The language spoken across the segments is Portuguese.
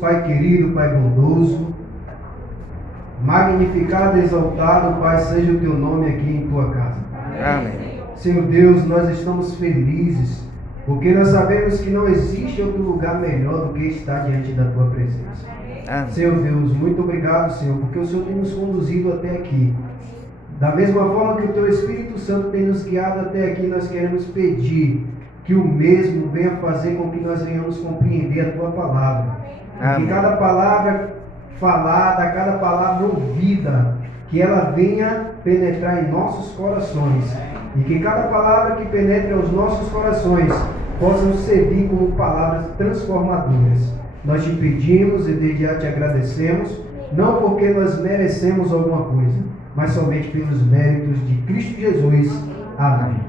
Pai querido, Pai bondoso, magnificado e exaltado, Pai, seja o teu nome aqui em tua casa. Amém. Senhor Deus, nós estamos felizes, porque nós sabemos que não existe outro lugar melhor do que estar diante da tua presença. Amém. Senhor Deus, muito obrigado, Senhor, porque o Senhor tem nos conduzido até aqui. Da mesma forma que o teu Espírito Santo tem nos guiado até aqui, nós queremos pedir que o mesmo venha fazer com que nós venhamos compreender a tua palavra. Que cada palavra falada, cada palavra ouvida, que ela venha penetrar em nossos corações. E que cada palavra que penetre aos nossos corações possa servir como palavras transformadoras. Nós te pedimos e desde já te agradecemos, não porque nós merecemos alguma coisa, mas somente pelos méritos de Cristo Jesus. Amém.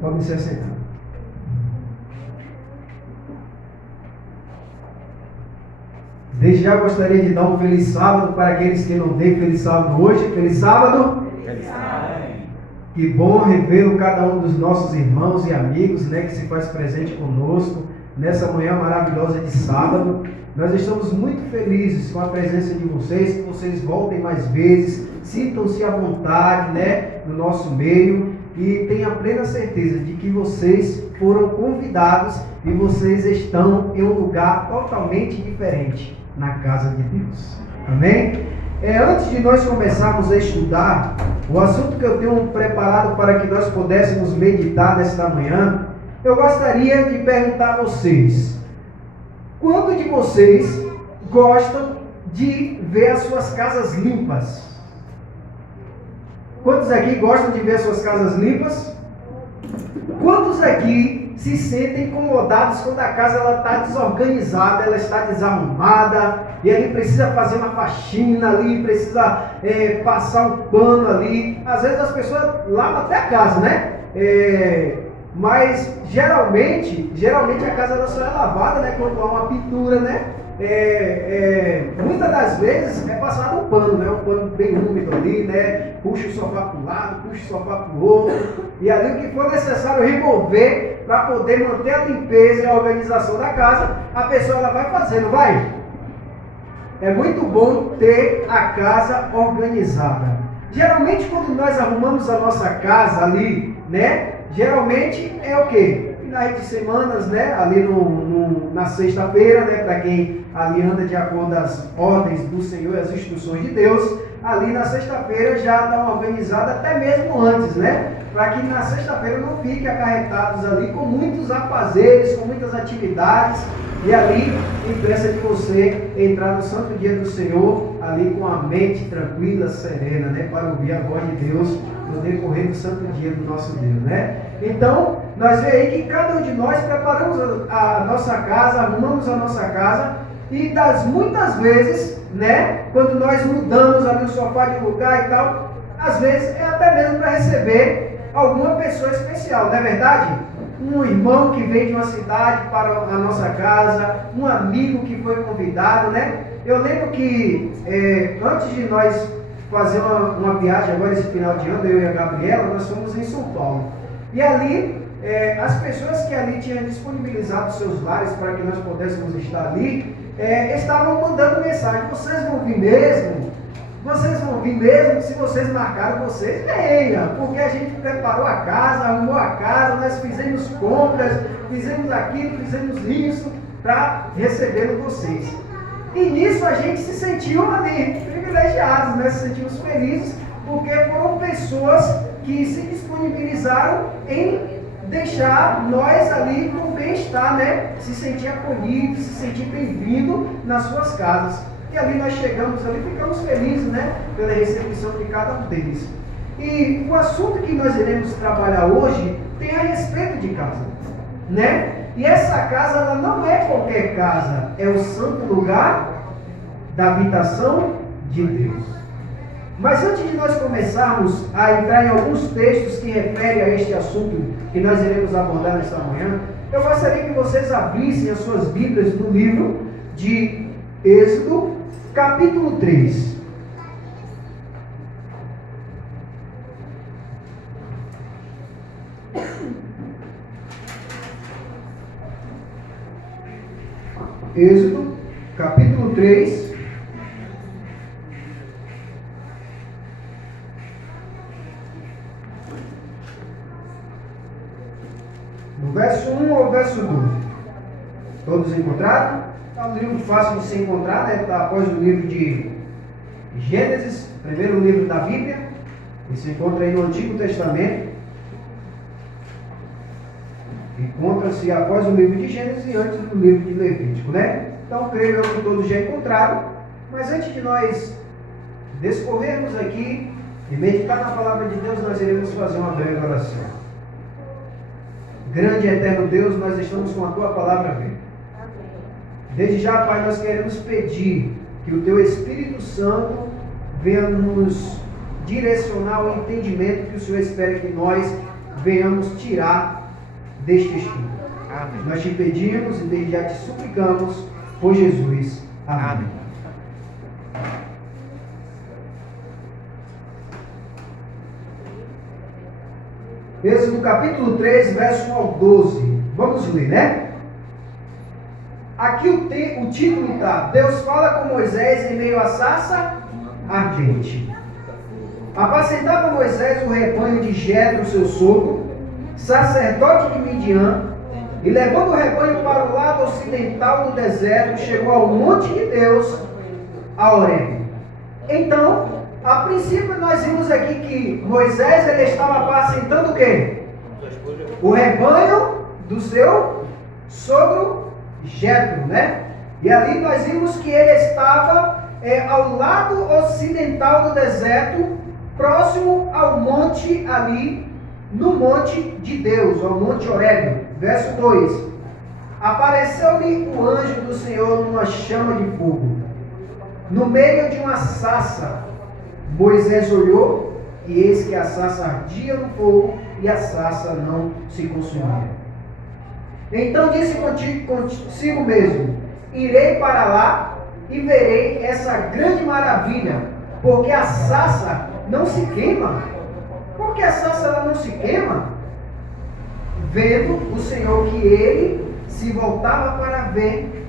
Pode se assentar. Desde já gostaria de dar um feliz sábado para aqueles que não têm feliz sábado hoje. Feliz sábado! Feliz sábado. Que bom revê-lo cada um dos nossos irmãos e amigos, né, que se faz presente conosco nessa manhã maravilhosa de sábado. Nós estamos muito felizes com a presença de vocês, que vocês voltem mais vezes, sintam-se à vontade, né, no nosso meio. E tenha plena certeza de que vocês foram convidados e vocês estão em um lugar totalmente diferente, na casa de Deus. Amém? Antes de nós começarmos a estudar, o assunto que eu tenho preparado para que nós pudéssemos meditar nesta manhã, eu gostaria de perguntar a vocês: quantos de vocês gostam de ver as suas casas limpas? Quantos aqui gostam de ver suas casas limpas? Quantos aqui se sentem incomodados quando a casa está desorganizada, ela está desarrumada, e ali precisa fazer uma faxina ali, precisa passar um pano ali? Às vezes as pessoas lavam até a casa, né? Mas geralmente a casa ela só é lavada, né, quando há uma pintura, né? Muitas das vezes é passado um pano, né? Um pano bem úmido ali, né? Puxa o sofá para um lado, puxa o sofá para o outro, e ali o que for necessário remover para poder manter a limpeza e a organização da casa, a pessoa ela vai fazer, não vai? É muito bom ter a casa organizada. Geralmente quando nós arrumamos a nossa casa ali, né? Geralmente é o quê? Finais de semanas, né? Ali na sexta-feira, né? Para quem ali anda de acordo com as ordens do Senhor e as instruções de Deus, ali na sexta-feira já dá uma organizada até mesmo antes, né? Para que na sexta-feira não fiquem acarretados ali com muitos afazeres, com muitas atividades, e ali impressa de você entrar no santo dia do Senhor, ali com a mente tranquila, serena, né? Para ouvir a voz de Deus no decorrer do santo dia do nosso Deus, né? Então, nós vemos aí que cada um de nós preparamos a nossa casa, arrumamos a nossa casa, e das muitas vezes, né, quando nós mudamos ali o sofá de lugar e tal, às vezes é até mesmo para receber alguma pessoa especial, não é verdade? Um irmão que veio de uma cidade para a nossa casa, um amigo que foi convidado, né? Eu lembro que antes de nós fazer uma viagem agora esse final de ano, eu e a Gabriela, nós fomos em São Paulo. E ali, as pessoas que ali tinham disponibilizado seus lares para que nós pudéssemos estar ali, estavam mandando mensagem: vocês vão vir mesmo? Vocês vão vir mesmo? Se vocês marcaram, vocês venham, porque a gente preparou a casa, arrumou a casa, nós fizemos compras, fizemos aquilo, fizemos isso, para receber vocês. E nisso a gente se sentiu ali privilegiados, né? Se sentimos felizes, porque foram pessoas que se disponibilizaram em deixar nós ali com bem-estar, né? Se sentir acolhido, se sentir bem-vindo nas suas casas. E ali nós chegamos ali, ficamos felizes, né? Pela recepção de cada um deles. E o assunto que nós iremos trabalhar hoje tem a respeito de casa, né? E essa casa, ela não é qualquer casa, é o santo lugar da habitação de Deus. Mas antes de nós começarmos a entrar em alguns textos que referem a este assunto que nós iremos abordar nesta manhã, eu gostaria que vocês abrissem as suas Bíblias no livro de Êxodo, capítulo 3. Êxodo, capítulo 3. Do verso 1 ao verso 12. Todos encontraram? É um livro fácil de se encontrar, né? Está após o livro de Gênesis, primeiro livro da Bíblia, e se encontra aí no Antigo Testamento. Encontra-se após o livro de Gênesis e antes do livro de Levítico, né? Então, creio eu que todos já encontraram. Mas antes de nós discorrermos aqui e meditar na palavra de Deus, nós iremos fazer uma breve oração. Grande e eterno Deus, nós estamos com a Tua palavra viva. Desde já, Pai, nós queremos pedir que o Teu Espírito Santo venha nos direcionar o entendimento que o Senhor espera que nós venhamos tirar deste estudo. Amém. Nós te pedimos e desde já te suplicamos por Jesus. Amém. Amém. Êxodo capítulo 3, verso 1 ao 12. Vamos ler, né? Aqui o título está: Deus fala com Moisés em meio à sarça ardente. Apacentava Moisés o rebanho de Jetro, seu sogro, sacerdote de Midian, e levando o rebanho para o lado ocidental do deserto, chegou ao monte de Deus, a Horebe. Então, a princípio nós vimos aqui que Moisés ele estava apacentando o quê? O rebanho do seu sogro Jetro, né? E ali nós vimos que ele estava ao lado ocidental do deserto, próximo ao monte ali, no monte de Deus, ao monte Horebe. Verso 2: Apareceu-lhe o anjo do Senhor numa chama de fogo, no meio de uma sarça. Moisés olhou, e eis que a sarça ardia no fogo, e a sarça não se consumia. Então disse consigo mesmo: irei para lá e verei essa grande maravilha, porque a sarça não se queima. Por que a sarça ela não se queima? Vendo o Senhor que ele se voltava para ver,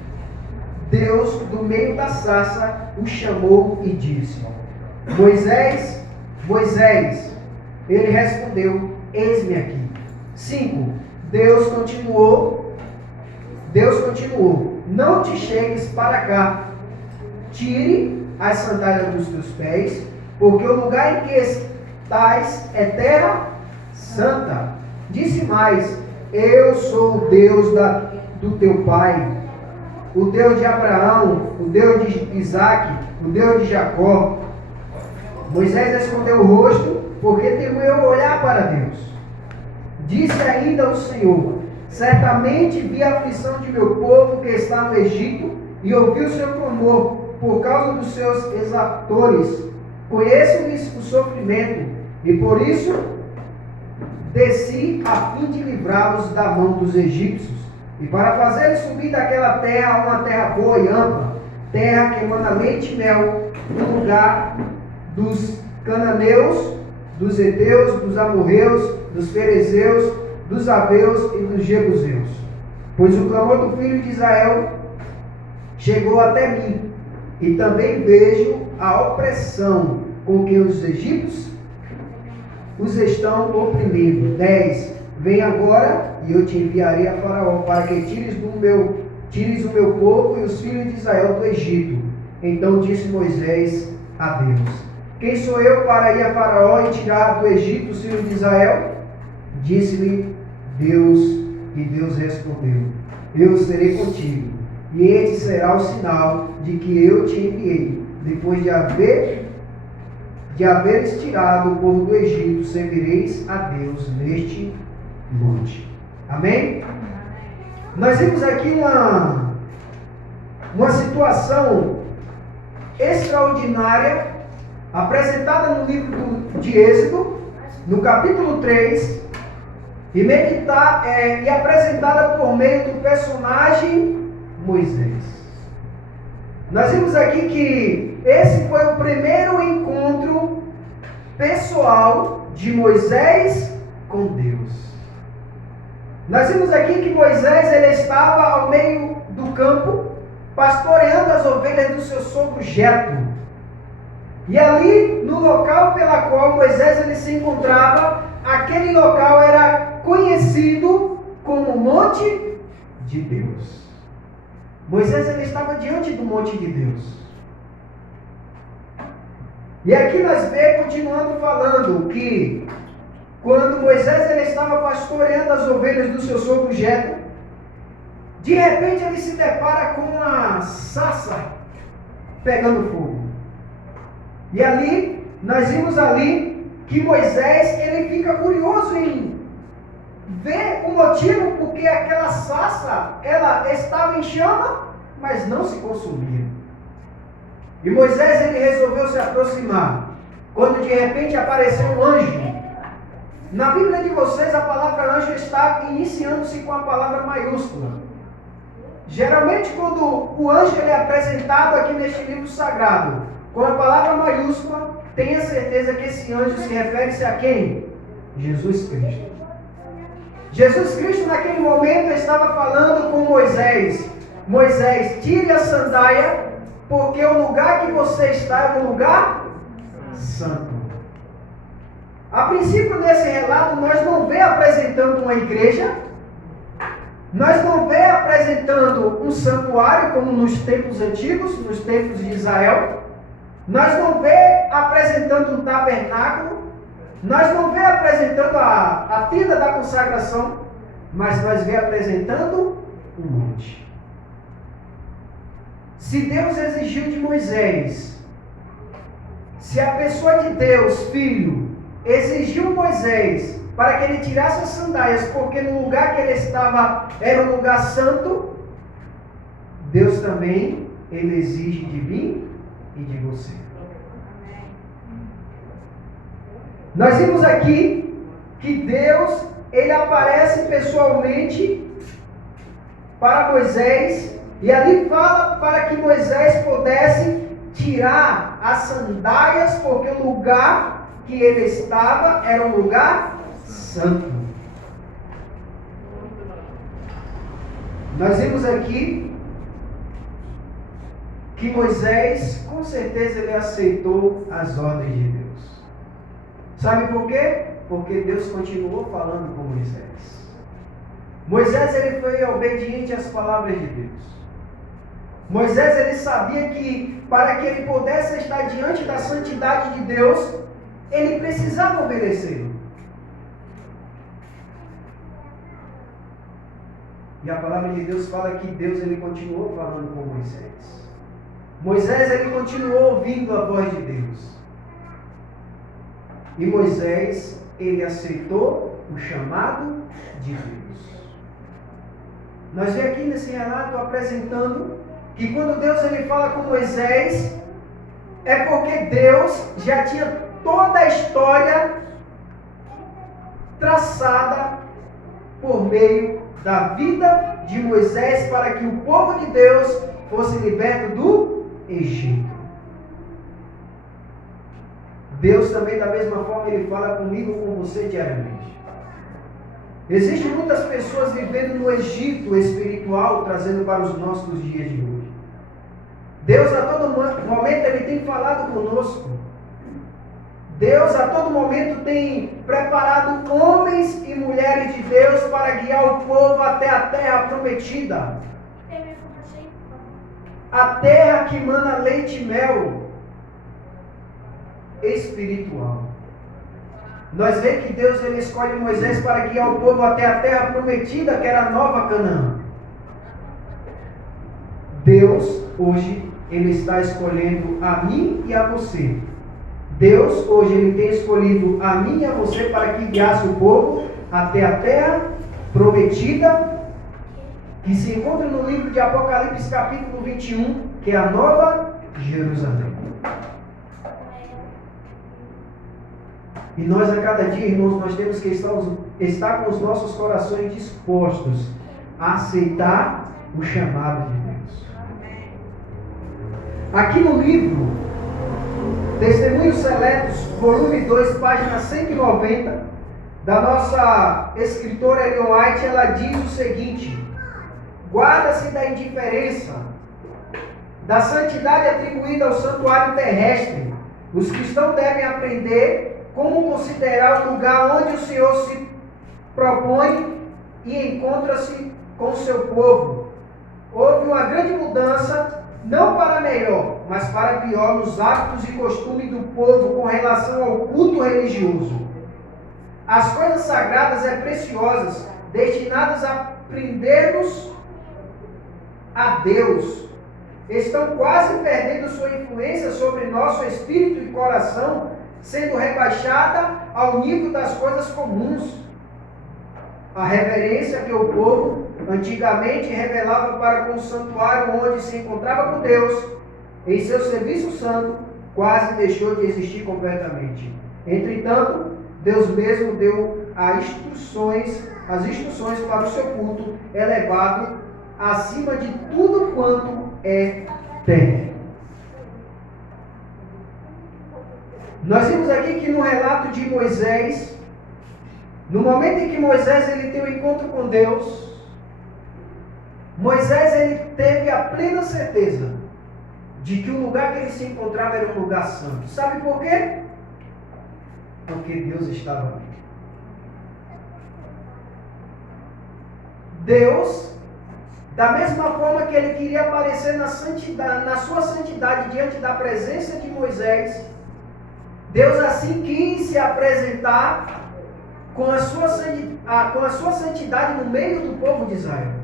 Deus do meio da sarça o chamou e disse: Moisés, Moisés. Ele respondeu: eis-me aqui. 5. Deus continuou: não te chegues para cá, tire as sandálias dos teus pés, porque o lugar em que estás é terra santa. Disse mais: eu sou o Deus do teu pai, o Deus de Abraão, o Deus de Isaque, o Deus de Jacó. Moisés escondeu o rosto, porque temeu olhar para Deus. Disse ainda o Senhor: certamente vi a aflição de meu povo que está no Egito, e ouvi o seu clamor por causa dos seus exatores. Conheço-lhes o sofrimento, e por isso desci a fim de livrá-los da mão dos egípcios, e para fazê-los subir daquela terra a uma terra boa e ampla, terra que emana leite e mel, no lugar dos cananeus, dos heteus, dos amorreus, dos ferezeus, dos aveus e dos jebuseus. Pois o clamor do filho de Israel chegou até mim, e também vejo a opressão com que os egípcios os estão oprimindo. 10. Vem agora, e eu te enviarei a Faraó, para que tires o meu povo e os filhos de Israel do Egito. Então disse Moisés a Deus: quem sou eu para ir a Faraó e tirar do Egito os filhos de Israel? Disse-lhe Deus, e Deus respondeu: eu serei contigo, e este será o sinal de que eu te enviei. Depois de haveres tirado o povo do Egito, servireis a Deus neste monte. Amém? Nós vimos aqui uma situação extraordinária apresentada no livro de Êxodo, no capítulo 3, e apresentada por meio do personagem Moisés. Nós vimos aqui que esse foi o primeiro encontro pessoal de Moisés com Deus. Nós vimos aqui que Moisés ele estava ao meio do campo, pastoreando as ovelhas do seu sogro Jetro. E ali, no local pela qual Moisés ele se encontrava, aquele local era conhecido como Monte de Deus. Moisés ele estava diante do Monte de Deus. E aqui nós vemos, continuando falando, que quando Moisés ele estava pastoreando as ovelhas do seu sogro Jetro, de repente ele se depara com uma sarça pegando fogo. E ali, nós vimos ali que Moisés ele fica curioso em ver o motivo porque aquela sarça ela estava em chama, mas não se consumia. E Moisés ele resolveu se aproximar, quando de repente apareceu um anjo. Na Bíblia de vocês a palavra anjo está iniciando-se com a palavra maiúscula. Geralmente quando o anjo ele é apresentado aqui neste livro sagrado, com a palavra maiúscula, tenha certeza que esse anjo se refere-se a quem? Jesus Cristo. Jesus Cristo naquele momento estava falando com Moisés. Moisés, tire a sandália, porque o lugar que você está é um lugar santo. A princípio, nesse relato, nós não vemos apresentando uma igreja, nós não vemos apresentando um santuário, como nos tempos antigos, nos tempos de Israel, nós não vemos apresentando um tabernáculo, nós não vemos apresentando a tenda da consagração, mas nós vemos apresentando um monte. Se Deus exigiu de Moisés, se a pessoa de Deus, Filho, exigiu Moisés para que ele tirasse as sandálias, porque no lugar que ele estava era um lugar santo, Deus também, ele exige de mim e de você. Nós vimos aqui que Deus, ele aparece pessoalmente para Moisés, e ali fala para que Moisés pudesse tirar as sandálias, porque o lugar que ele estava era um lugar santo. Nós vimos aqui que Moisés, com certeza, ele aceitou as ordens de Deus. Sabe por quê? Porque Deus continuou falando com Moisés. Moisés ele foi obediente às palavras de Deus. Moisés ele sabia que para que ele pudesse estar diante da santidade de Deus, ele precisava obedecer. E a palavra de Deus fala que Deus ele continuou falando com Moisés. Moisés ele continuou ouvindo a voz de Deus. E Moisés ele aceitou o chamado de Deus. Nós vemos aqui nesse relato apresentando que quando Deus ele fala com Moisés, é porque Deus já tinha toda a história traçada por meio da vida de Moisés para que o povo de Deus fosse liberto do Egito. Deus também da mesma forma ele fala comigo, com você diariamente. Existem muitas pessoas vivendo no Egito espiritual, trazendo para os nossos dias de hoje. Deus a todo momento ele tem falado conosco. Deus a todo momento tem preparado homens e mulheres de Deus para guiar o povo até a terra prometida. A terra que mana leite e mel espiritual. Nós vemos que Deus ele escolhe Moisés para guiar o povo até a terra prometida, que era a Nova Canaã. Deus hoje ele está escolhendo a mim e a você. Deus hoje ele tem escolhido a mim e a você para que guiasse o povo até a terra prometida, que se encontra no livro de Apocalipse capítulo 21, que é a Nova Jerusalém. E nós a cada dia, irmãos, nós temos que estar com os nossos corações dispostos a aceitar o chamado de Deus. Aqui no livro Testemunhos Seletos, volume 2, página 190, da nossa escritora Ellen White, ela diz o seguinte: guarda-se da indiferença da santidade atribuída ao santuário terrestre. Os cristãos devem aprender como considerar o lugar onde o Senhor se propõe e encontra-se com o seu povo. Houve uma grande mudança, não para melhor, mas para pior, nos hábitos e costumes do povo com relação ao culto religioso. As coisas sagradas e preciosas, destinadas a prender-nos a Deus, estão quase perdendo sua influência sobre nosso espírito e coração, sendo rebaixada ao nível das coisas comuns. A reverência que o povo antigamente revelava para com o santuário onde se encontrava com Deus, em seu serviço santo, quase deixou de existir completamente. Entretanto, Deus mesmo deu as instruções para o seu culto elevado acima de tudo quanto é terra. Nós vimos aqui que no relato de Moisés, no momento em que Moisés ele tem um encontro com Deus, Moisés ele teve a plena certeza de que o lugar que ele se encontrava era um lugar santo. Sabe por quê? Porque Deus estava ali. Deus, da mesma forma que ele queria aparecer na sua santidade diante da presença de Moisés, Deus assim quis se apresentar com a sua santidade no meio do povo de Israel.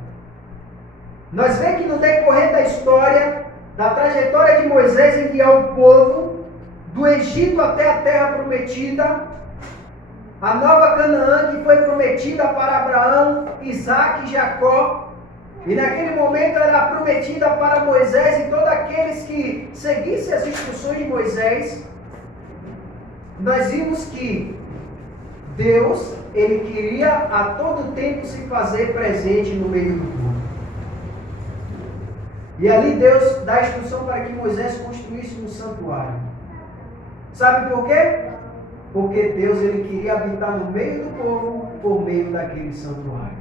Nós vemos que no decorrer da história, da trajetória de Moisés enviar o povo do Egito até a terra prometida, a nova Canaã que foi prometida para Abraão, Isaque e Jacó, e naquele momento era prometida para Moisés e todos aqueles que seguissem as instruções de Moisés. Nós vimos que Deus, ele queria a todo tempo se fazer presente no meio do povo. E ali Deus dá a instrução para que Moisés construísse um santuário. Sabe por quê? Porque Deus ele queria habitar no meio do povo por meio daquele santuário.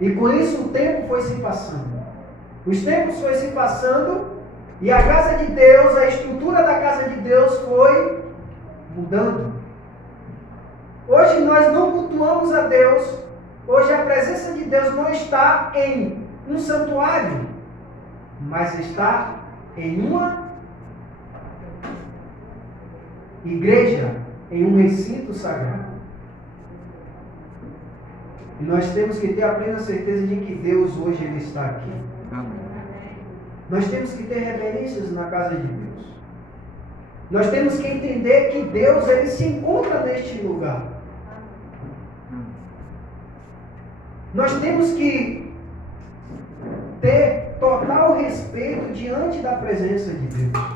E com isso o tempo foi se passando. Os tempos foram se passando e a casa de Deus, a estrutura da casa de Deus foi mudando. Hoje nós não cultuamos a Deus. Hoje a presença de Deus não está em um santuário, mas está em uma igreja, em um recinto sagrado. E nós temos que ter a plena certeza de que Deus hoje ele está aqui. Amém. Nós temos que ter reverências na casa de Deus. Nós temos que entender que Deus ele se encontra neste lugar. Nós temos que ter total respeito diante da presença de Deus.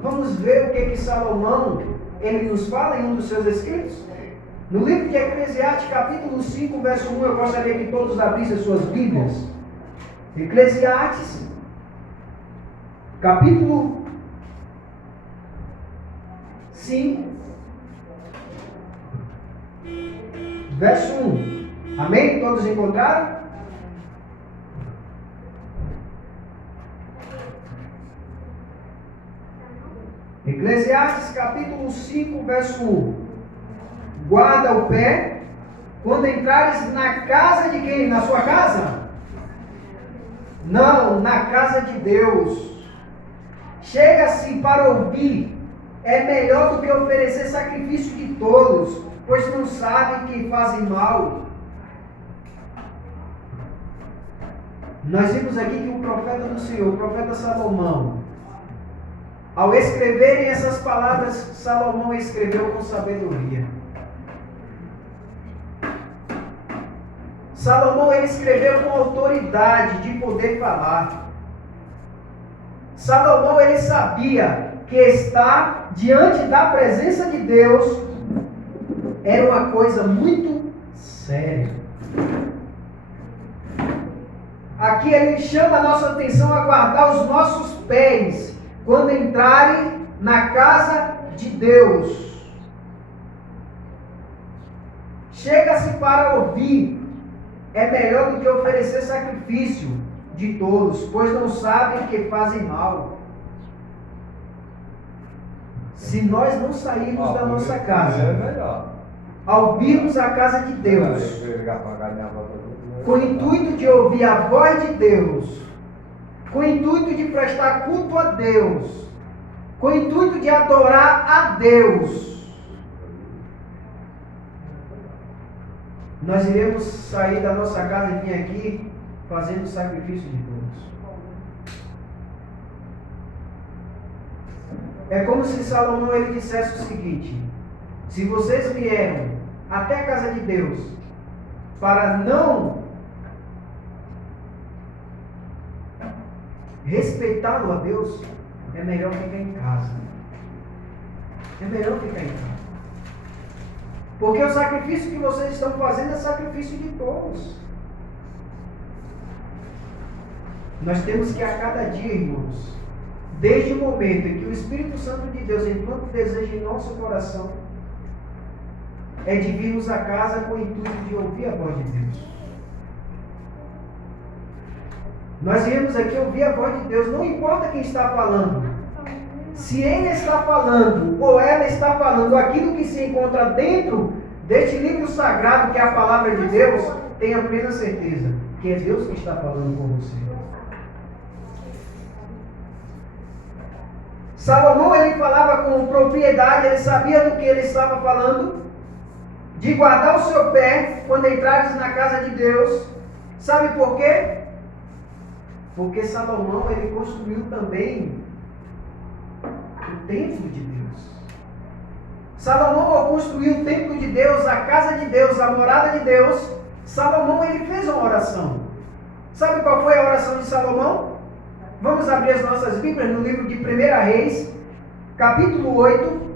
Vamos ver o que Salomão ele nos fala em um dos seus escritos. No livro de Eclesiastes, capítulo 5, verso 1, eu gostaria que todos abrissem suas Bíblias. Eclesiastes, capítulo 5, verso 1. Amém? Todos encontraram? Eclesiastes capítulo 5, verso 1. Guarda o pé quando entrares na casa de quem? Na sua casa? Não, na casa de Deus. Chega-se para ouvir. É melhor do que oferecer sacrifício de tolos, pois não sabem que fazem mal. Nós vimos aqui que o profeta do Senhor, o profeta Salomão, ao escreverem essas palavras, Salomão escreveu com sabedoria. Salomão ele escreveu com autoridade de poder falar. Salomão ele sabia que estar diante da presença de Deus era uma coisa muito séria. Aqui ele chama a nossa atenção a guardar os nossos pés quando entrarem na casa de Deus. Chega-se para ouvir. é melhor do que oferecer sacrifício de todos, pois não sabem que fazem mal. Se nós não sairmos da nossa casa, ao virmos a casa de Deus, com o intuito de ouvir a voz de Deus, com o intuito de prestar culto a Deus, com o intuito de adorar a Deus, nós iremos sair da nossa casa e vir aqui fazendo o sacrifício de todos. É como se Salomão ele dissesse o seguinte: se vocês vieram até a casa de Deus para não respeitá-lo a Deus, é melhor ficar em casa. É melhor ficar em casa. Porque o sacrifício que vocês estão fazendo é sacrifício de todos. Nós temos que a cada dia, irmãos, desde o momento em que o Espírito Santo de Deus implanta o desejo em nosso coração, é de virmos a casa com o intuito de ouvir a voz de Deus. Nós viemos aqui ouvir a voz de Deus, não importa quem está falando. Se ele está falando ou ela está falando aquilo que se encontra dentro deste livro sagrado que é a palavra de Deus, tenha plena certeza que é Deus que está falando com você. Salomão ele falava com propriedade, ele sabia do que ele estava falando, de guardar o seu pé quando entrares na casa de Deus. Sabe por quê? Porque Salomão ele construiu também o templo de Deus. Salomão, ao construir o templo de Deus, a casa de Deus, a morada de Deus, Salomão ele fez uma oração. Sabe qual foi a oração de Salomão? Vamos abrir as nossas Bíblias no livro de 1 Reis, capítulo 8.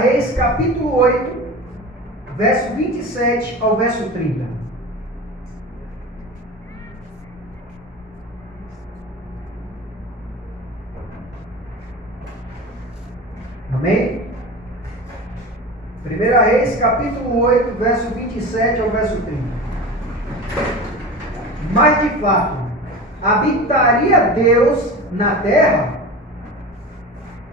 Reis, capítulo 8, verso 27 ao verso 30. Amém? 1 Reis, capítulo 8, verso 27 ao verso 30. Mas de fato, habitaria Deus na terra?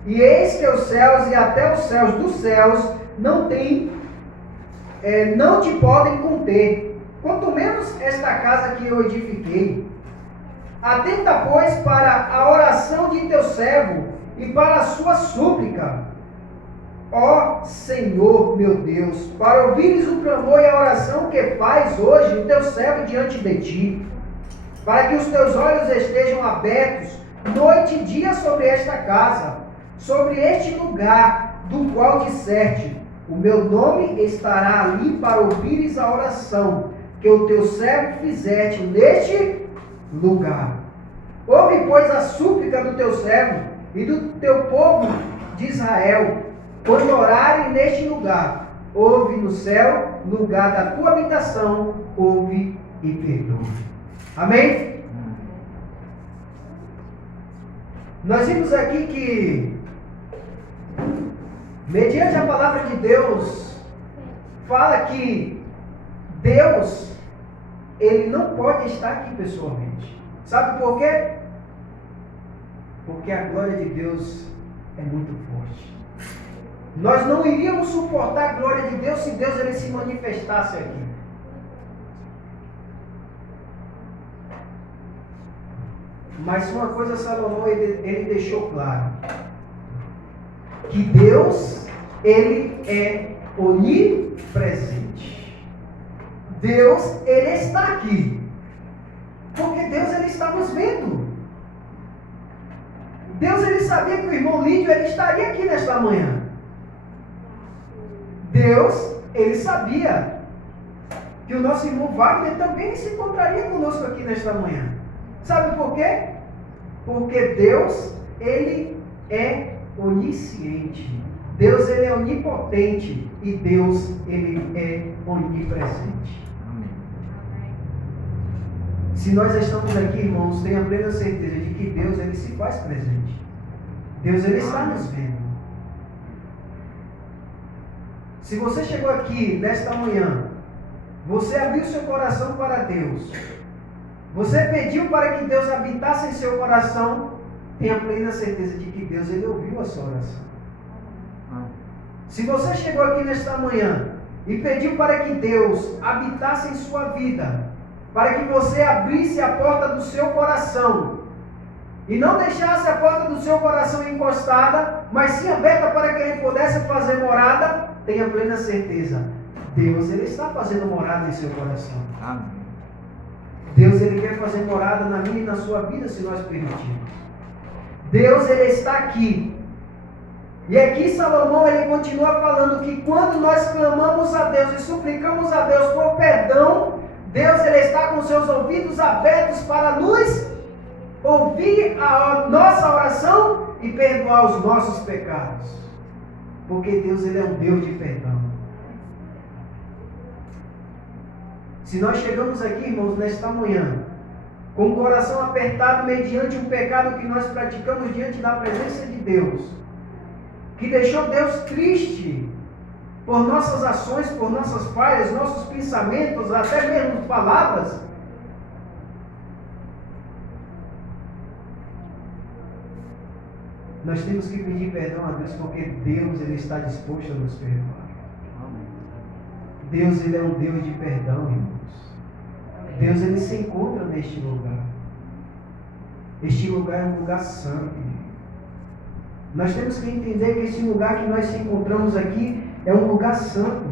E eis que os céus e até os céus dos céus não te podem conter, quanto menos esta casa que eu edifiquei. Atenta, pois, para a oração de teu servo e para a sua súplica, ó Senhor meu Deus, para ouvires o clamor e a oração que faz hoje o teu servo diante de ti, para que os teus olhos estejam abertos noite e dia sobre esta casa, sobre este lugar do qual disseste, o meu nome estará ali para ouvires a oração que o teu servo fizeste neste lugar. Ouve, pois, a súplica do teu servo e do teu povo de Israel, quando orarem neste lugar. Ouve no céu, lugar da tua habitação, ouve e perdoa. Amém? Nós vimos aqui que, mediante a palavra de Deus, fala que Deus, ele não pode estar aqui pessoalmente. Sabe por quê? Porque a glória de Deus é muito forte. Nós não iríamos suportar a glória de Deus se Deus ele se manifestasse aqui. Mas uma coisa Salomão ele deixou claro, que Deus ele é onipresente. Deus ele está aqui, porque Deus ele está nos vendo. Deus ele sabia que o irmão Lídio ele estaria aqui nesta manhã. Deus ele sabia que o nosso irmão Wagner também se encontraria conosco aqui nesta manhã. Sabe por quê? Porque Deus ele é onisciente. Deus ele é onipotente e Deus ele é onipresente. Amém. Se nós estamos aqui, irmãos, tenha plena certeza de que Deus ele se faz presente. Deus, Ele está nos vendo. Se você chegou aqui nesta manhã, você abriu seu coração para Deus, você pediu para que Deus habitasse em seu coração, tenha plena certeza de que Deus, Ele ouviu a sua oração. Se você chegou aqui nesta manhã e pediu para que Deus habitasse em sua vida, para que você abrisse a porta do seu coração e não deixasse a porta do seu coração encostada, mas sim aberta para que Ele pudesse fazer morada, tenha plena certeza, Deus, Ele está fazendo morada em seu coração. Amém. Deus, Ele quer fazer morada na minha e na sua vida, se nós permitirmos. Deus, Ele está aqui. E aqui Salomão, ele continua falando que quando nós clamamos a Deus e suplicamos a Deus por perdão, Deus, Ele está com seus ouvidos abertos para nos ouvir a nossa oração e perdoar os nossos pecados. Porque Deus, Ele é um Deus de perdão. Se nós chegamos aqui, irmãos, nesta manhã, com o coração apertado mediante um pecado que nós praticamos diante da presença de Deus, que deixou Deus triste por nossas ações, por nossas falhas, nossos pensamentos, até mesmo palavras, nós temos que pedir perdão a Deus, porque Deus, Ele está disposto a nos perdoar. Deus, Ele é um Deus de perdão, irmãos. Deus, Ele se encontra neste lugar. Este lugar é um lugar santo. Nós temos que entender que esse lugar que nós se encontramos aqui é um lugar santo.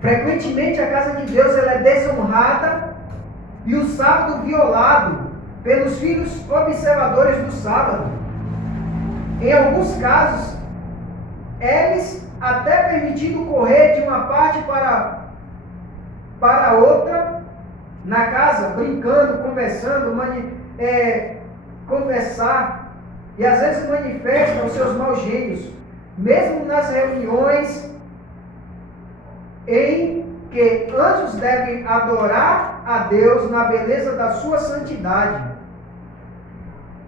Frequentemente a casa de Deus, ela é desonrada e o sábado violado pelos filhos observadores do sábado. Em alguns casos, eles até permitido correr de uma parte para outra na casa, brincando, conversando, conversar, e às vezes manifestam seus maus gênios, mesmo nas reuniões em que anjos devem adorar a Deus na beleza da sua santidade.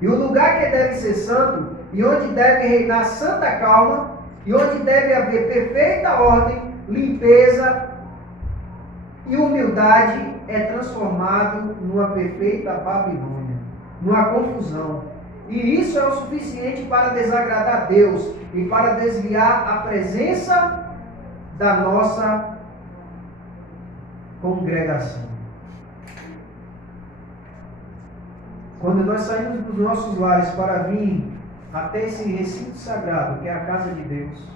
E o lugar que deve ser santo, e onde deve reinar santa calma, e onde deve haver perfeita ordem, limpeza e humildade, é transformado numa perfeita Babilônia, numa confusão. E isso é o suficiente para desagradar a Deus e para desviar a presença da nossa congregação. Quando nós saímos dos nossos lares para vir até esse recinto sagrado, que é a casa de Deus,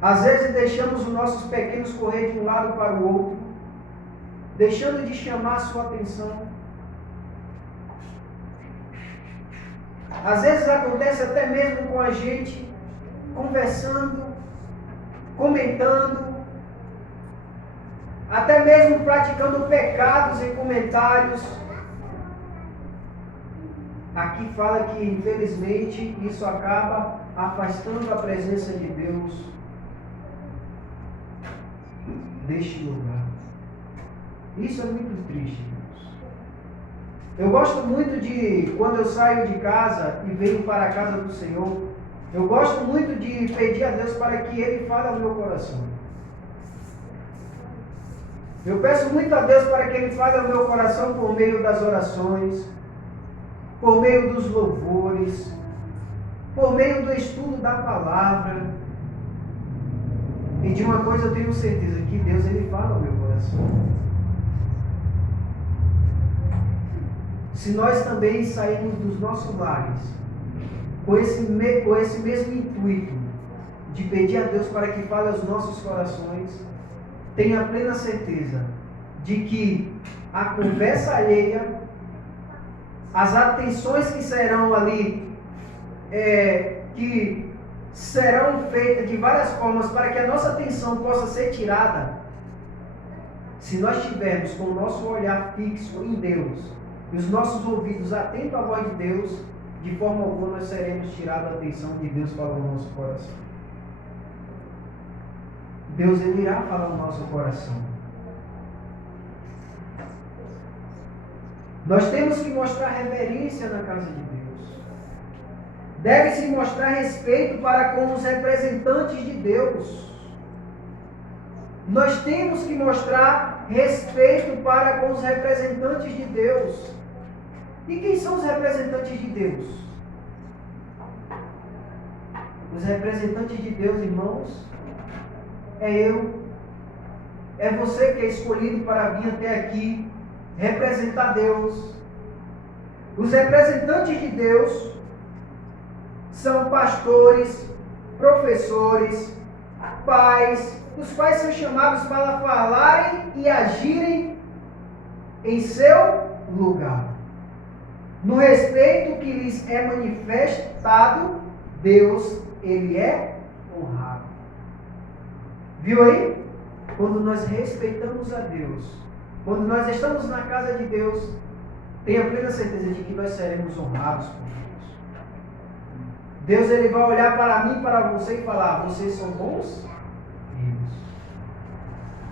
às vezes deixamos os nossos pequenos correr de um lado para o outro, deixando de chamar a sua atenção. Às vezes acontece até mesmo com a gente, conversando, comentando, até mesmo praticando pecados em comentários. Aqui fala que, infelizmente, isso acaba afastando a presença de Deus deste lugar. Isso é muito triste, irmãos. Eu gosto muito de, quando eu saio de casa e venho para a casa do Senhor, eu gosto muito de pedir a Deus para que Ele fale ao meu coração. Eu peço muito a Deus para que Ele fale ao meu coração por meio das orações, por meio dos louvores, por meio do estudo da palavra. E de uma coisa eu tenho certeza, que Deus, Ele fala ao meu coração. Se nós também sairmos dos nossos lares com esse mesmo intuito de pedir a Deus para que fale aos nossos corações, tenha plena certeza de que a conversa alheia, as atenções que serão ali, que serão feitas de várias formas para que a nossa atenção possa ser tirada, se nós estivermos com o nosso olhar fixo em Deus e os nossos ouvidos atentos à voz de Deus, de forma alguma nós seremos tirados a atenção de Deus para o nosso coração. Deus, Ele irá falar ao nosso coração. Nós temos que mostrar reverência na casa de Deus. deve-se mostrar respeito para com os representantes de Deus. Nós temos que mostrar respeito para com os representantes de Deus. E quem são os representantes de Deus? Os representantes de Deus, irmãos, é eu, é você que é escolhido para vir até aqui, representar Deus. Os representantes de Deus são pastores, professores, pais. Os pais são chamados para falarem e agirem em seu lugar. No respeito que lhes é manifestado, Deus, Ele é honrado. Viu aí? Quando nós respeitamos a Deus, quando nós estamos na casa de Deus, tenha plena certeza de que nós seremos honrados por Deus. Deus, Ele vai olhar para mim, para você e falar: vocês são bons filhos.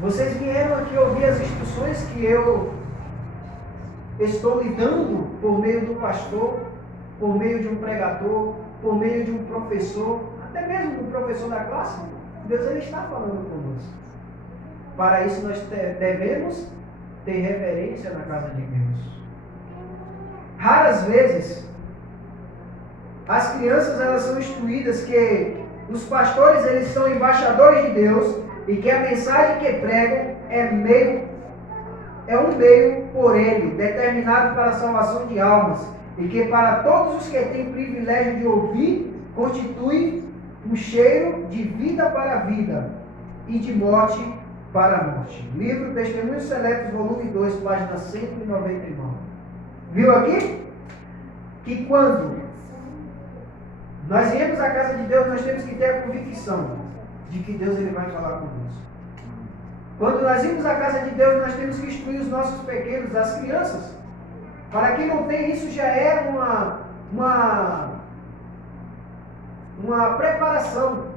Vocês vieram aqui ouvir as instruções que eu estou lhe dando por meio do pastor, por meio de um pregador, por meio de um professor, até mesmo do professor da classe. Deus, Ele está falando conosco. Para isso nós devemos ter reverência na casa de Deus. Raras vezes as crianças elas são instruídas que os pastores eles são embaixadores de Deus e que a mensagem que pregam é um meio por Ele, determinado para a salvação de almas, e que para todos os que têm privilégio de ouvir, constitui um cheiro de vida para a vida e de morte para a morte. Livro Testemunhos Seletos, volume 2, página 199. Viu aqui? Que quando nós viemos à casa de Deus, nós temos que ter a convicção de que Deus Ele vai falar conosco. Quando nós vimos à casa de Deus, nós temos que instruir os nossos pequenos, as crianças. Para quem não tem, isso já é uma preparação.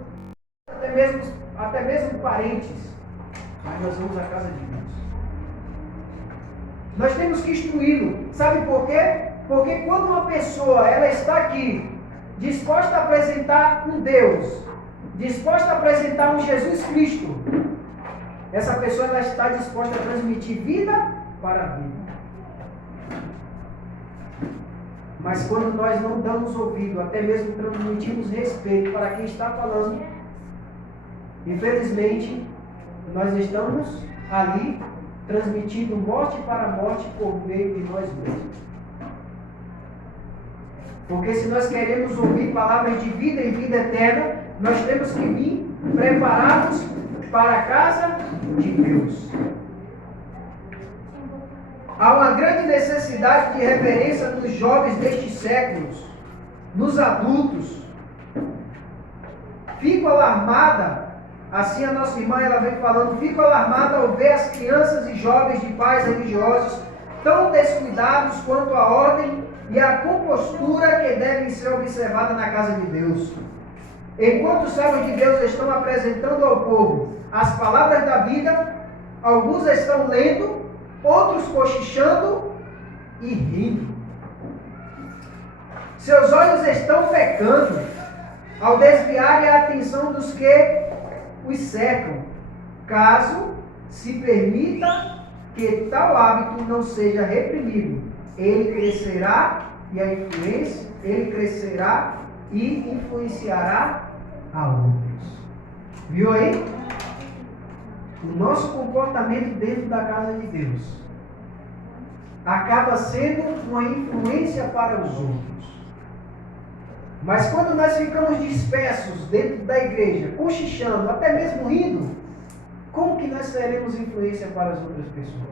Até mesmo parentes. Mas nós vamos à casa de Deus. Nós temos que instruí-lo. Sabe por quê? Porque quando uma pessoa ela está aqui, disposta a apresentar um Deus, disposta a apresentar um Jesus Cristo, essa pessoa ela está disposta a transmitir vida para a vida. Mas quando nós não damos ouvido, até mesmo transmitimos respeito para quem está falando, infelizmente, nós estamos ali transmitindo morte para morte por meio de nós mesmos. Porque se nós queremos ouvir palavras de vida e vida eterna, nós temos que vir preparados para a casa de Deus. Há uma grande necessidade de reverência nos jovens destes séculos, nos adultos. Fico alarmada, assim a nossa irmã ela vem falando, fico alarmada ao ver as crianças e jovens de pais religiosos tão descuidados quanto à ordem e à compostura que devem ser observadas na casa de Deus. Enquanto os servos de Deus estão apresentando ao povo as palavras da vida, alguns estão lendo, outros cochichando e rindo. Seus olhos estão pecando ao desviarem a atenção dos que os cercam, caso se permita que tal hábito não seja reprimido. Ele crescerá e influenciará a outros. Viu aí? O nosso comportamento dentro da casa de Deus acaba sendo uma influência para os outros. Mas quando nós ficamos dispersos dentro da igreja, cochichando, até mesmo rindo, como que nós seremos influência para as outras pessoas?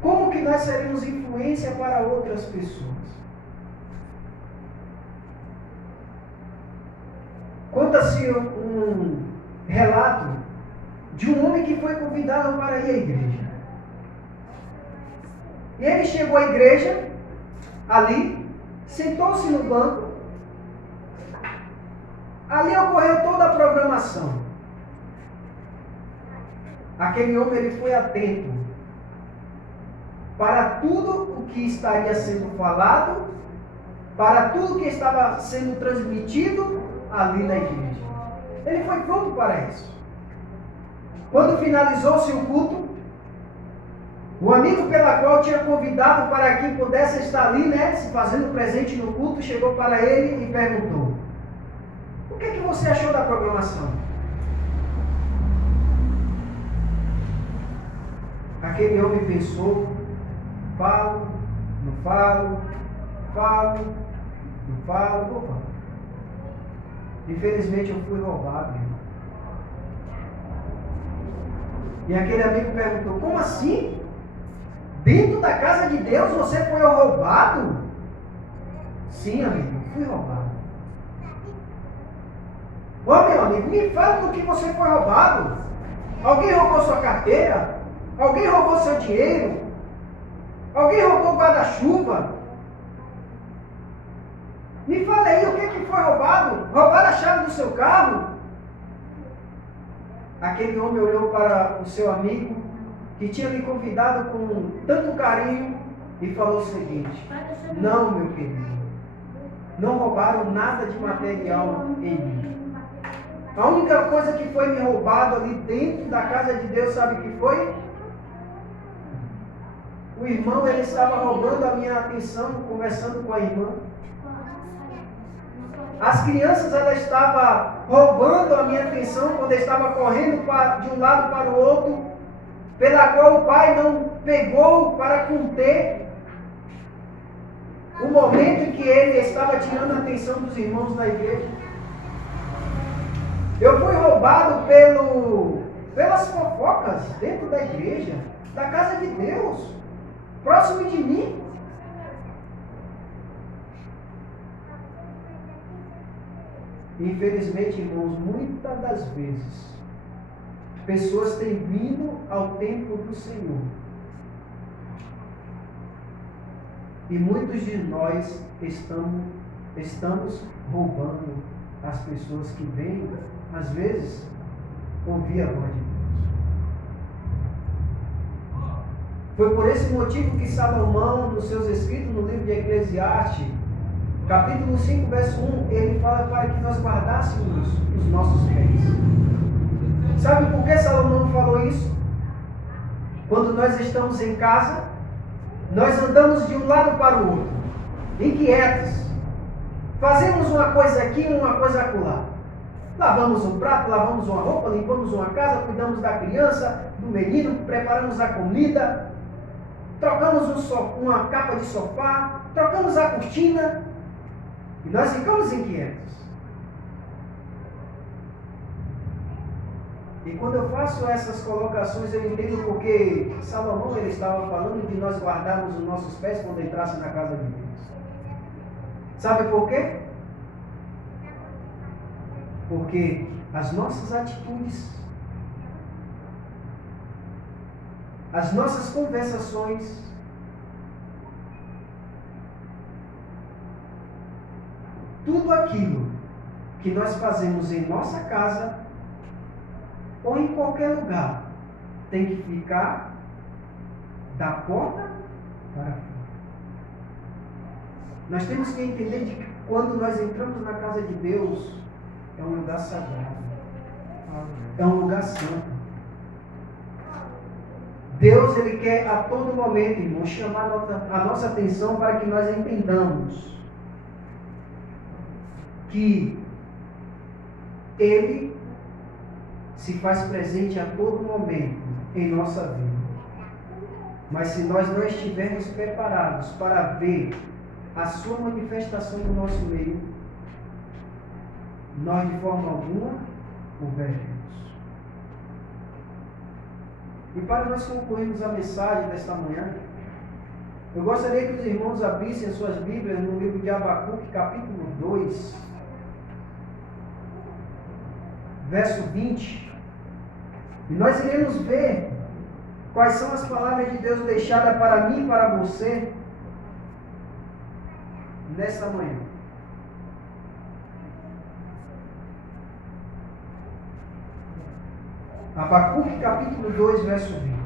Como que nós seremos influência para outras pessoas? Conta-se um relato de um homem que foi convidado para ir à igreja. E ele chegou à igreja, ali, sentou-se no banco. Ali ocorreu toda a programação. Aquele homem ele foi atento para tudo o que estaria sendo falado, para tudo que estava sendo transmitido ali na igreja. Ele foi pronto para isso. Quando finalizou-se o culto, o amigo pela qual tinha convidado para que pudesse estar ali, se fazendo presente no culto, chegou para ele e perguntou: o que você achou da programação? Aquele homem pensou: falo, não falo, falo, não falo, vou falar. Infelizmente eu fui roubado, irmão. E aquele amigo perguntou: como assim? Dentro da casa de Deus você foi roubado? Sim, amigo, fui roubado. Ô meu amigo, me fala do que você foi roubado. Alguém roubou sua carteira? Alguém roubou seu dinheiro? Alguém roubou o guarda-chuva? Me fala aí, o que foi roubado? Roubaram a chave do seu carro? Aquele homem olhou para o seu amigo, que tinha lhe convidado com tanto carinho, e falou o seguinte: não, meu querido, não roubaram nada de material em mim. A única coisa que foi me roubado ali dentro da casa de Deus, sabe o que foi? O irmão, ele estava roubando a minha atenção, conversando com a irmã. As crianças, elas estavam roubando a minha atenção quando eu estava correndo de um lado para o outro, pela qual o pai não pegou para conter o momento em que ele estava tirando a atenção dos irmãos da igreja. Eu fui roubado pelas fofocas dentro da igreja, da casa de Deus, próximo de mim. Infelizmente, irmãos, muitas das vezes, pessoas têm vindo ao templo do Senhor. E muitos de nós estamos roubando as pessoas que vêm, às vezes, ouvir a voz de Deus. Foi por esse motivo que Salomão, nos seus escritos no livro de Eclesiastes, capítulo 5, verso 1, ele fala para que nós guardássemos os nossos bens. Sabe por que Salomão falou isso? Quando nós estamos em casa, nós andamos de um lado para o outro, inquietos. Fazemos uma coisa aqui, uma coisa acolá. Lavamos um prato, lavamos uma roupa, limpamos uma casa, cuidamos da criança, do menino, preparamos a comida, trocamos uma capa de sofá, trocamos a cortina, e nós ficamos inquietos. E quando eu faço essas colocações, eu entendo porque Salomão, ele estava falando de nós guardarmos os nossos pés quando entrasse na casa de Deus. Sabe por quê? Porque as nossas atitudes, as nossas conversações, tudo aquilo que nós fazemos em nossa casa ou em qualquer lugar tem que ficar da porta para fora. Nós temos que entender de que quando nós entramos na casa de Deus, é um lugar sagrado, é um lugar santo. Deus, ele quer a todo momento, irmão, chamar a nossa atenção para que nós entendamos que ele se faz presente a todo momento em nossa vida. Mas se nós não estivermos preparados para ver a sua manifestação no nosso meio, nós de forma alguma o veremos. E para nós concluirmos a mensagem desta manhã, eu gostaria que os irmãos abrissem as suas Bíblias no livro de Abacuque, capítulo 2, verso 20. E nós iremos ver quais são as palavras de Deus deixadas para mim e para você nesta manhã. Abacuque capítulo 2, verso 20.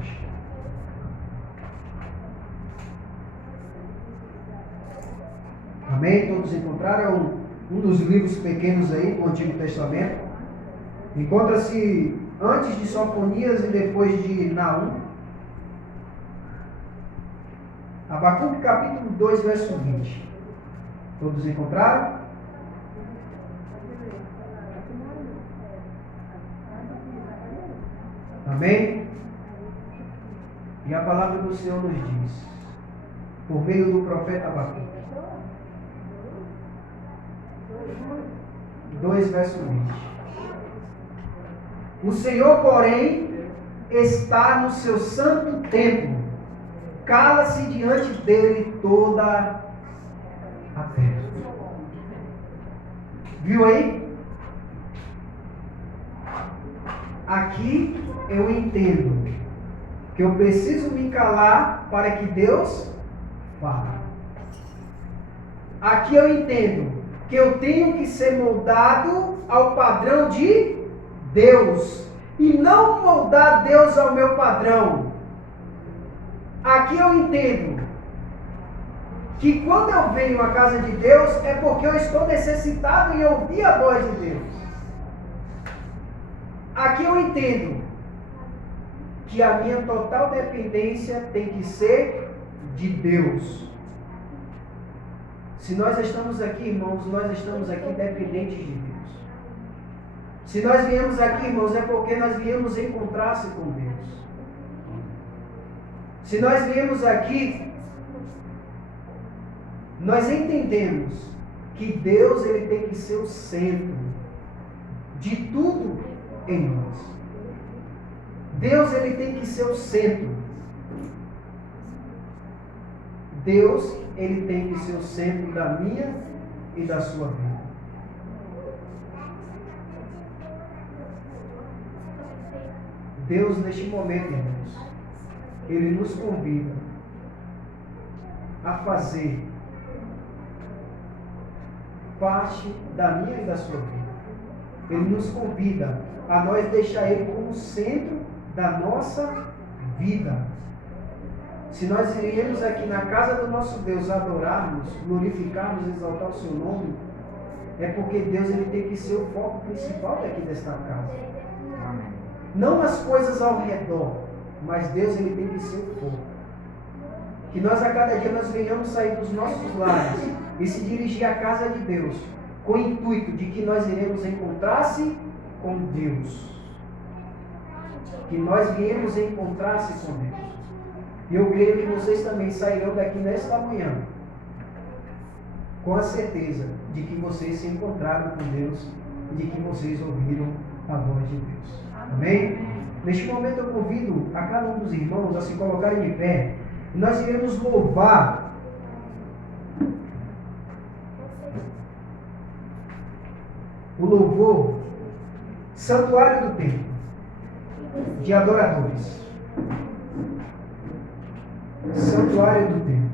Amém? Todos encontraram um dos livros pequenos aí do Antigo Testamento. Encontra-se antes de Sofonias e depois de Naum. Abacuque capítulo 2, verso 20. Todos encontraram? Amém? E a palavra do Senhor nos diz, por meio do profeta Abacuque, 2, verso 20. O Senhor, porém, está no seu santo templo, cala-se diante dele toda a terra. Viu aí? Aqui eu entendo que eu preciso me calar para que Deus fale. Aqui eu entendo que eu tenho que ser moldado ao padrão de Deus e não moldar Deus ao meu padrão. Aqui eu entendo que quando eu venho à casa de Deus é porque eu estou necessitado em ouvir a voz de Deus. Aqui eu entendo que a minha total dependência tem que ser de Deus. Se nós estamos aqui, irmãos, nós estamos aqui dependentes de Deus. Se nós viemos aqui, irmãos, é porque nós viemos encontrar-se com Deus. Se nós viemos aqui, nós entendemos que Deus ele tem que ser o centro de tudo em nós. Deus ele tem que ser o centro. Deus ele tem que ser o centro da minha e da sua vida. Deus neste momento, irmãos, ele nos convida a fazer parte da minha e da sua vida. Ele nos convida a nós deixar ele como centro da nossa vida. Se nós iremos aqui na casa do nosso Deus adorarmos, glorificarmos, exaltar o seu nome, é porque Deus ele tem que ser o foco principal daqui desta casa. Amém. Não as coisas ao redor, mas Deus ele tem que ser o foco. Que nós a cada dia nós venhamos sair dos nossos lares e se dirigir à casa de Deus, com o intuito de que nós iremos encontrar-se com Deus. Que nós viemos encontrar-se com Deus. E eu creio que vocês também sairão daqui nesta manhã com a certeza de que vocês se encontraram com Deus e de que vocês ouviram a voz de Deus. Amém? Neste momento eu convido a cada um dos irmãos a se colocarem de pé. E nós iremos louvar o louvor Santuário do Templo de Adoradores. Santuário do Templo.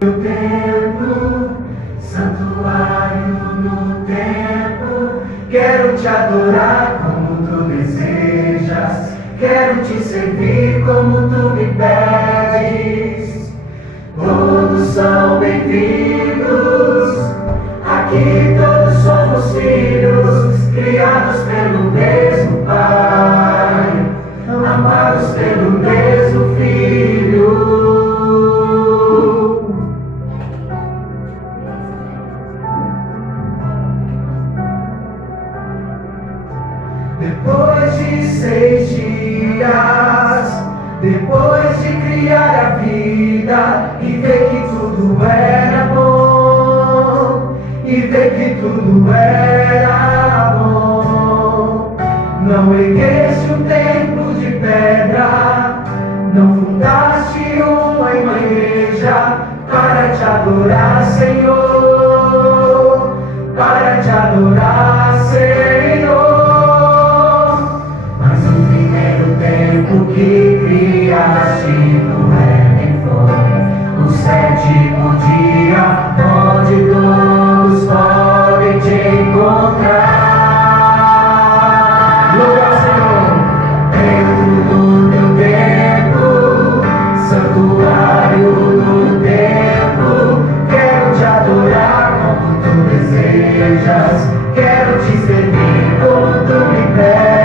No templo, santuário no templo, quero te adorar como tu desejas, quero te servir como tu me pedes. Todos são bem-vindos, aqui todos somos filhos, criados pelo mesmo Pai, amados pelo mesmo Filho. Depois de 6 dias, depois de criar a vida e ver que tudo era bom, e ver que tudo era bom, não ergueste um templo de pedra, não fundaste uma igreja para te adorar, Senhor, para te adorar, Senhor. Mas o primeiro tempo que que criaste no Éden foi o sétimo dia, onde todos podem te encontrar. Glória ao Senhor. Dentro do teu templo, santuário do templo, quero te adorar como tu desejas, quero te servir como tu me pedes.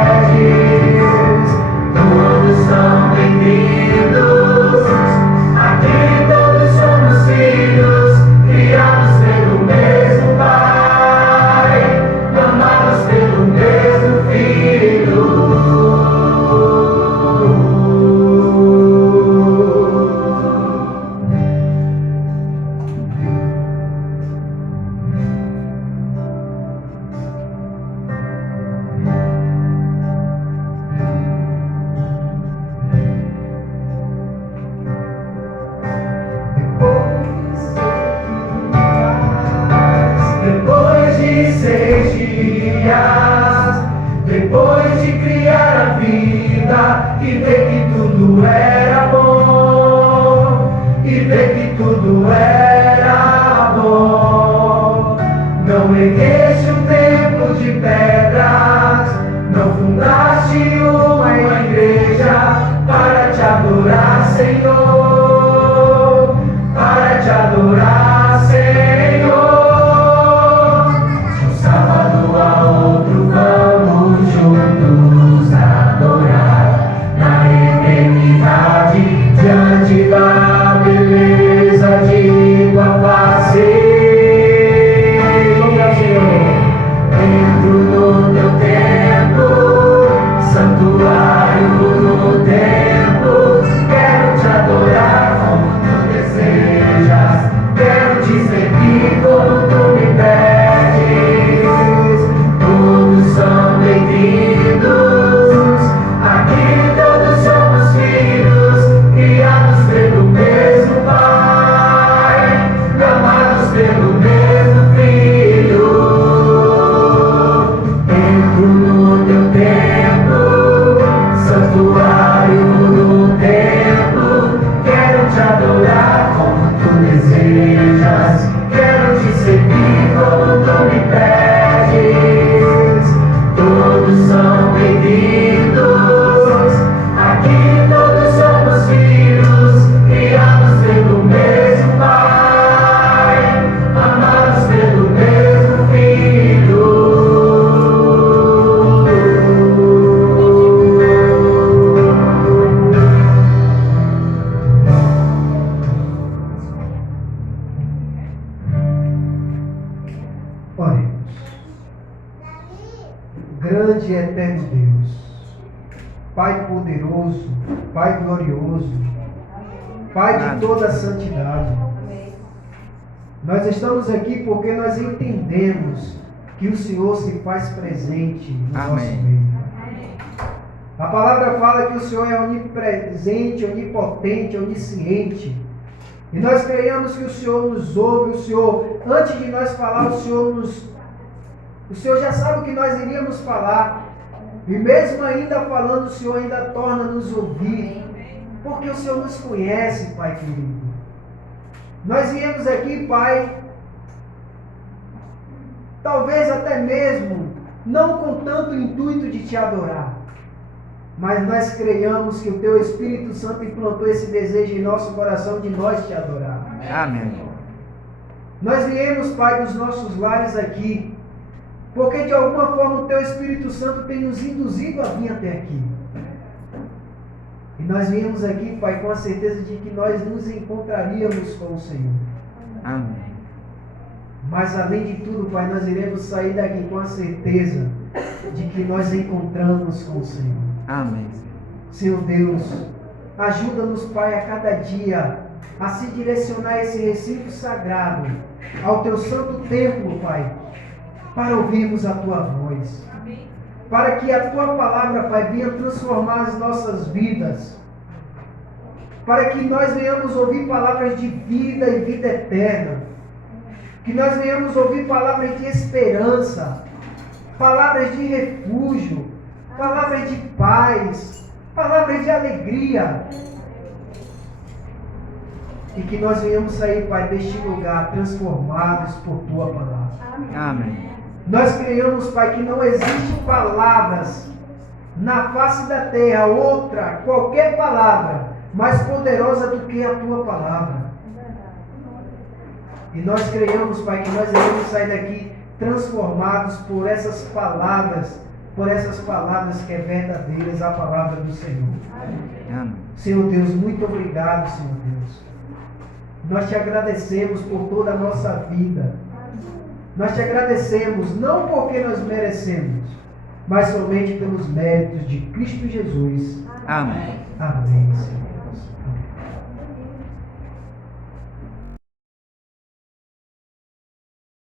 Todos são bem-vindos, aqui todos somos filhos, criados pelo mesmo Pai, amados pelo mesmo Filho. Depois de 6 dias, depois de criar a vida e ver que tudo era bom, e ver que tudo era bom, não ergueste um templo de pedras, não fundaste uma igreja para te adorar, Senhor, para te adorar, Senhor. De um sábado a outro vamos juntos adorar na eternidade, diante da beleza de tua face. Dentro do teu templo, santuário no templo, quero te adorar como tu desejas, quero te servir como tu me pedes. Todos são bem-vindos, aqui todos somos filhos, criados pelo mesmo Pai, amados pelo mesmo Filho. Entro no teu templo, santuário no templo, quero te adorar como tu desejas, quero te servir como tu me pedes. Todos são bem-vindos, aqui todos somos filhos, criados pelo mesmo Pai, amados pelo mesmo Filho. Oremos. Grande e eterno Deus, Pai poderoso, Pai glorioso, Pai de toda a santidade, nós estamos aqui porque nós entendemos que o Senhor se faz presente no nosso Amém. meio. A palavra fala que o Senhor é onipresente, onipotente, onisciente. E nós creemos que o Senhor nos ouve, o Senhor, antes de nós falar, o Senhor já sabe o que nós iríamos falar. E mesmo ainda falando, o Senhor ainda torna nos ouvir. Porque o Senhor nos conhece, Pai querido. Nós viemos aqui, Pai, talvez até mesmo, não com tanto intuito de te adorar. Mas nós creiamos que o Teu Espírito Santo implantou esse desejo em nosso coração de nós te adorar. Amém. Nós viemos, Pai, dos nossos lares aqui, porque de alguma forma o Teu Espírito Santo tem nos induzido a vir até aqui. E nós viemos aqui, Pai, com a certeza de que nós nos encontraríamos com o Senhor. Amém. Mas além de tudo, Pai, nós iremos sair daqui com a certeza de que nós encontramos com o Senhor. Amém. Senhor Deus, ajuda-nos, Pai, a cada dia a se direcionar a esse recinto sagrado, ao Teu santo templo, Pai, para ouvirmos a Tua voz. Para que a Tua palavra, Pai, venha transformar as nossas vidas. Para que nós venhamos ouvir palavras de vida e vida eterna. Que nós venhamos ouvir palavras de esperança, palavras de refúgio, palavras de paz, palavras de alegria. E que nós venhamos sair, Pai, deste lugar transformados por Tua palavra. Amém. Nós cremos, Pai, que não existe palavras na face da terra, outra, qualquer palavra, mais poderosa do que a Tua palavra. E nós cremos, Pai, que nós iremos sair daqui transformados por essas palavras que é verdadeiras, a palavra do Senhor. Amém. Senhor Deus, muito obrigado, Senhor Deus. Nós te agradecemos por toda a nossa vida. Nós te agradecemos não porque nós merecemos, mas somente pelos méritos de Cristo Jesus. Amém. Amém, Senhor.